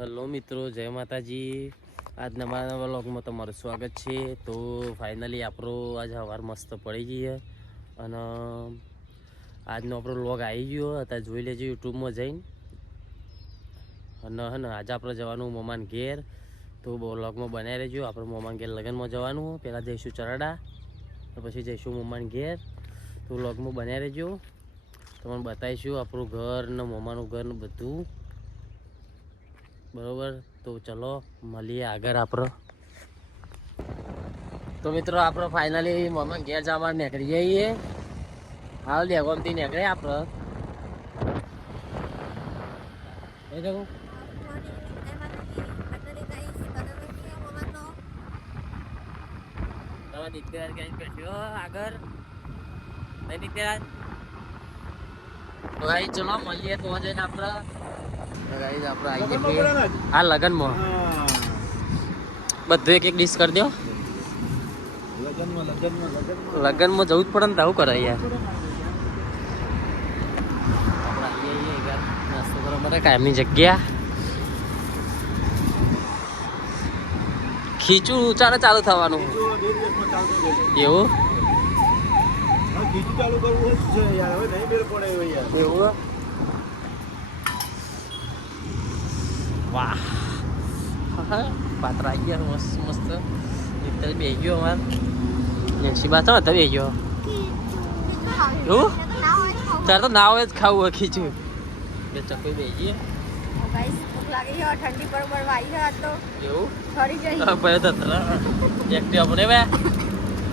Hello મિત્રો, જય માતાજી. આજના મારા વ્લોગમાં તમારું સ્વાગત છે. તો ફાઇનલી આપણો આજ સવાર મસ્ત પડી ગઈ અને આજનો આપણો વ્લોગ આવી ગયો. અત્યારે જોઈ લેજો યુટ્યુબમાં જઈને. અને આજે આપણે જવાનું મોમાન ઘેર. તો વ્લોગમાં બનાવી રહેજો. આપણે મોમાન ઘેર લગ્નમાં જવાનું. પહેલાં જઈશું ચરાડા, પછી જઈશું મોમાન ઘેર. તો વ્લોગમાં બનાવી રહેજો. તમને બતાવીશું આપણું ઘર ને મોમાનું ઘર ને બધું બરોબર. તો ચલો મળીએ આગળ આપણે. તો મિત્રો આપણે ફાઇનલી મોમાન ઘેર જવા નીકળી જઈએ. હાલ ડેગોમથી નીકળે આપણે. આગળ ચલો મળીએ તો જઈને આપણે આ લગનમાં બધું એક ડીશ કરી દો. લગનમાં જવું જ પડે ને, આવું કરે યાર. નાસ્તો કરવા માટે કાયમની જગ્યા. ખીચું ચાલુ થવાનું એવું. એવું વાહ, પાત્ર આવી ગયા મસ્ત મસ્ત. અત્યારે બે ગયો અમારે નેન્સી બા હતા બે ગયો. એવું તારે તો ના હોય જ ખાવું હોય ખીચું. એટલે ચકઈ બે ગઈ. ઠંડી બરોબર વાઈ હતો એવું ફરી જઈ એકટી આપણે બે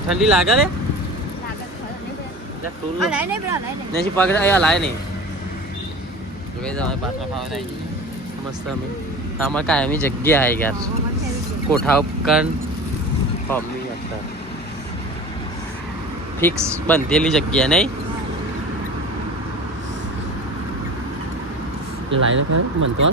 ઠંડી લાગે ને નેસી પકડે અહીંયા લાય નહીં. પાછા ખાવા મસ્ત અમે આમાં કાયમી જગ્યા આવી યાર. કોઠા ઉપકર ફિક્સ બંધેલી જગ્યા નહીં. લાઈને ખરે બનતો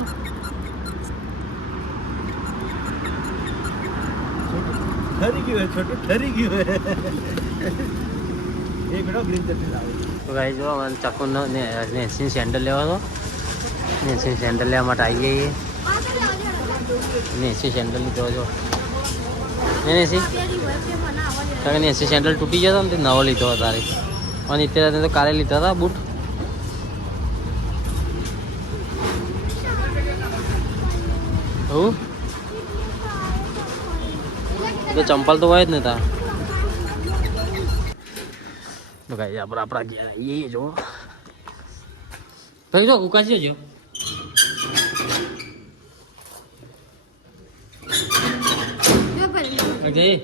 જો ચક્કુ નેન્સી સેન્ડલ લેવા તો નેન્સી સેન્ડલ લેવા માટે આવી જઈએ. નેન્સી સેન્ડલ લીધો જો નેન્સી સેન્ડલ તૂટી જતો ને તે નવો લીધો તારે. અને અત્યારે તો કાલે લીધા હતા બૂટ. તો ચંપલ તો હોય જ ને તા. તો કઈ આપણા ઘેર આવીએ જો. ભાઈ જો ઉકાશી જો. Okay.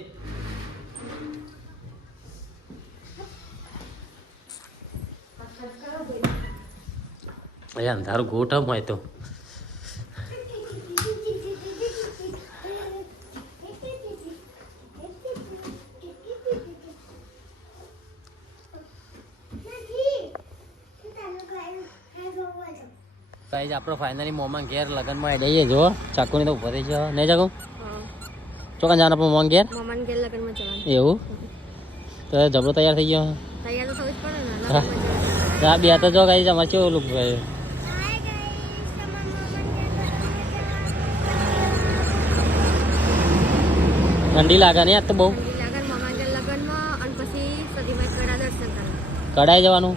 અંધારું ગોઠમ હોય તો આપણે ફાઇનલી મોમાં ઘેર લગનમાં જઈએ. જો ચાકુની તો ઉભા થઈ છે નહીં ચાકુ ચોકન જવાનું આપણે મોમાન ઘેર લગનમાં જવાનું એવું. તો જબરો તૈયાર થઈ ગયો. તૈયાર તો થવું જ પડે ને. બે તો જો કઈ અમારે કેવું લુક ભાઈ. ઠંડી લાગે ને યાર તો બહુ. કડાઈ જવાનું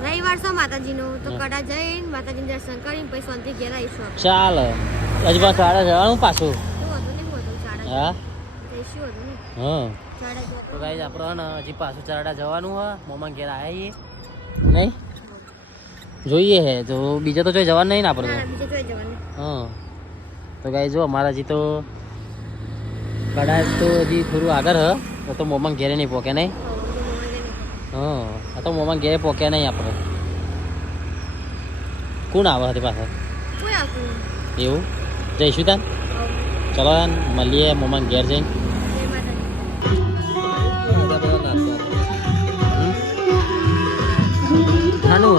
રવિવાર છે માતાજીનું, તો કડા જઈને માતાજીનું દર્શન કરીને પછી શાંતિ ઘેર આવીશું. ચાલો હજી પાછું સાડા જવાનું પાછું. હા તો ગાઈસ આપણે હજી પાછું ચારડા જવાનું હોય. મોમાં ઘેર આવ્યા નહીં જોઈએ હે તો બીજા તો જોઈ જવાનું નહીં ને આપણે. હા તો ગાઈસ જો અમારા હજી તો કડા તો હજી થોડું આગળ હ તો મોમાં ઘેરે નહીં પોકે નહીં. હા આ તો મોમાં ઘેરે પોક્યા નહીં આપણે. કોણ આવે હતી પાછળ એવું જઈશું તાન. ચલો તાન મળીએ મોમાં ઘેર જઈને. નાનું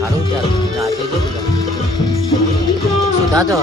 સારું ચાલ જાતે જો બધા સીધા તો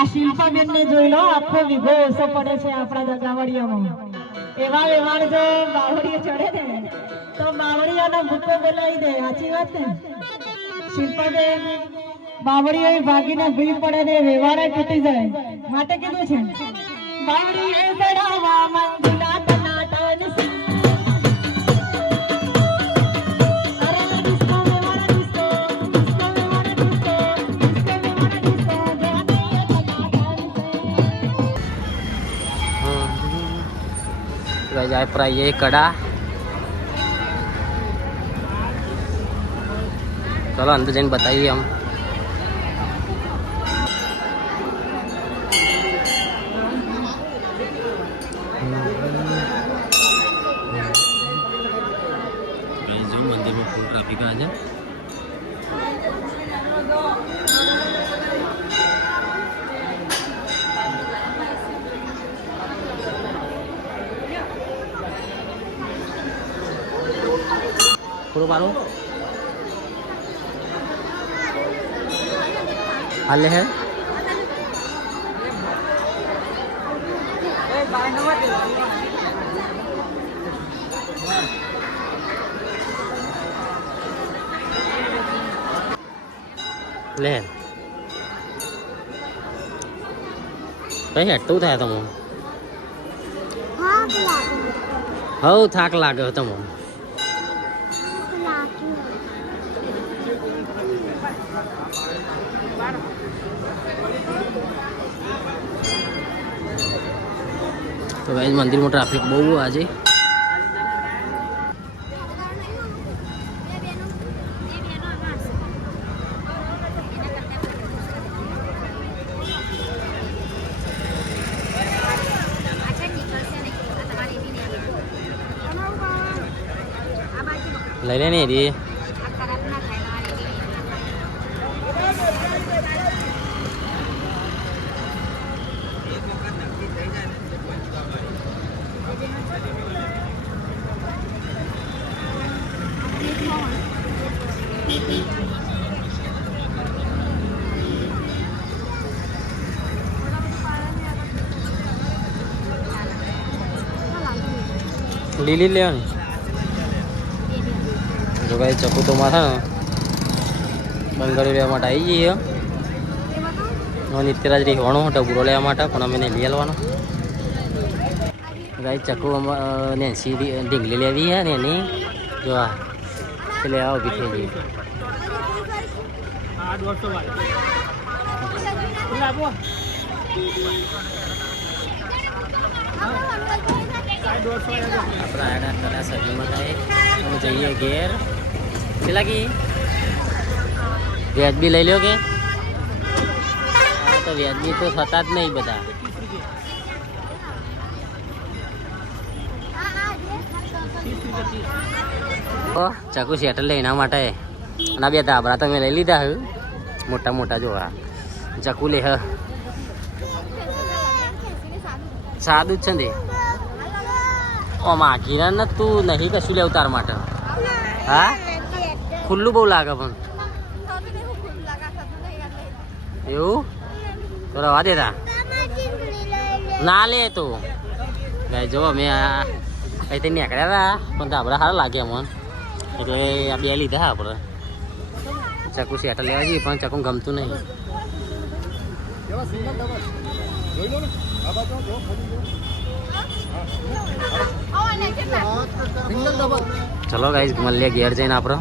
આ શિલ્પાબેન ને જોઈ લો, આખો વિભો ઓછો પડે છે આપણા ગાવડિયામાં. એવા વેવાણ જો બાવળીએ ચડે ને તો બાવળિયાનો ભૂકો બોલાવી દે. સાચી વાત ને શિલ્પાબેન? બાવળીએ ભાગીને ભૂઈ પડે ને વેવાણે તૂટી જાય માટે કીધું છે બાવળીએ ચડાવવા મંદિલા ટનાટન સિંહ. जाए पर ये कड़ा चलो अंदर जाने बताइए हम मंदिर में फुल ट्रैफिक आज है. पूरा मारो हाल है ले कहीं हटू था तुम हो थाक लागे तुम तो गाइस मंदिर में ट्रैफिक बहु आज ले लेने दी લીલી લેવાની જો ભાઈ ચકુ તો માં થાય ને બંગાળી લેવા માટે આવી જઈએ નિત્યરાજ હોણો હતો પૂરો લેવા માટે પણ અમે લઈ આવવાનો ભાઈ ચકુ નેન્સી ઢીંગલી લેવી હે ને એની જો આ લેવા ઊભી થઈ ગઈ આપણા આડા કલા સજીમાં થાય અમે જઈએ ઘેર પેલા કી વ્યાજબી લઈ લો કે તો વ્યાજબી તો થતા જ નહીં બધા ચાકુ શેટર લે એના માટે અને બે ધાબળા તમે લઈ લીધા હ મોટા મોટા જોવા ચાકુ લે હ સાદું જ છે ને આમાં ઘીરા ને તું નહીં કશું લેવું તાર માટે હા ખુલ્લું બહુ લાગે પણ એવું તો રવા દેતા ના લે તો ભાઈ જો મેં અહીંથી નીકળ્યા હતા પણ ધાબળા સારા લાગ્યા મને એટલે આ બે લીધા આપણે ચાકુ શેટર લેવા જઈએ પણ ચાકુ ગમતું નહીં ચલો ગાઈસ મળીએ ઘેર જઈને આપણે